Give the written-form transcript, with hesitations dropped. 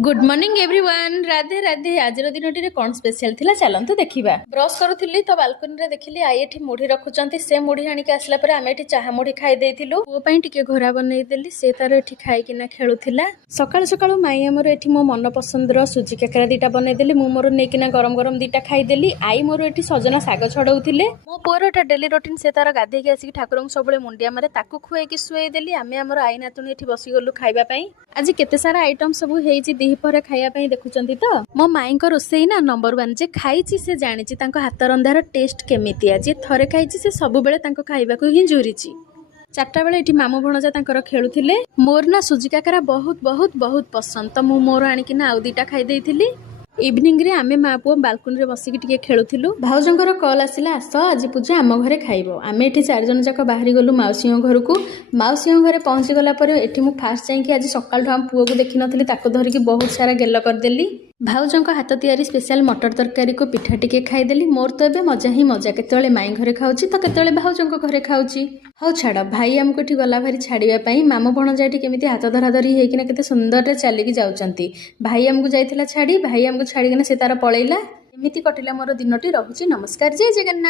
Good morning everyone. Radhe Radhe. आज दिन कौन स्पेशल थिला चलतु देखा। ब्रश करूली तो बालकनी रे देखिली आई एठी मुढ़ी रखुचंती। से मुढ़ी आनिक आसला पर आमे एठी चाहा मुढ़ी खाई देइथिलु। पुओ पई टिके घोरा बनई देली। से तार एठी खाई किना खेलुथिला। सकाळ सकाळ माई हमर एठी मो मन पसंदर सुजी काकरा दीटा बनई देली। मु मोर नेकिना गरम गरम दीटा खाई देली। आई मोर एठी सजना साग छडौथिले। मो पुअर एटा डेली रूटीन। से तार गाधे के आसी ठाकुरन सबले मुंडिया मारे ताकू खुए कि सुए देली। आमे हमर आई नातुनी एठी बसी गलु खाइबा पई। आज केते सारा आइटम सब हेइची दिहिपरे खाइबा पई देखुचंती तो। मो माई को रोसई ना नंबर 1 जे खाइची से जानिची तांको हाथ रंधार टेस्ट केमितिया। जे थरे खाइची से सब बेले तांको खाइबा को ही जुरिची। 4टा बेले एठी मामू भणजा तांकर खेलुथिले। मोर ना सुजी काकरा बहुत बहुत बहुत पसंद। तो मु मोर आनिकी ना आउ दीटा खाई देइथिली। इवनिंग रे आमे मा पुओ बालकनी रे बसिकी टिके खेलुथिलु। भाउजंकर कॉल आसिला आस आज पूजा आम घरे खाइबो। आमे एठी 4 जन जाक बाहरी गलु माउसी घर को। माउसी घरे पहुंची गला पर एठी मु फास्ट जाई आज सकाळ हम पुओ को देखि नथली। ताको धरि की बहुत सारा गेल कर देली। भाउजंक हाथ तैयारी स्पेशल मटर तरकारी को पिठा टिके खाई देली। मोर तो एबे मजा ही मजा। केतले माई घरे खाउची तो केतले भाउजंक घरे खाउची। हौ छाड़ भाई हमको एठी गला भारी छाड़िया पई। मामू भणजा एठी केमिति हाथ धरा धरी हेकिना केते सुंदर रे चलिकी जाउचंती। भाई हमको जाइथिला छाड़ी। भाई हमको छाड़ीकिना से तार पळैला। एमिति कटिला मोर दिनटी। रहुची नमस्कार। जय जगन्नाथ।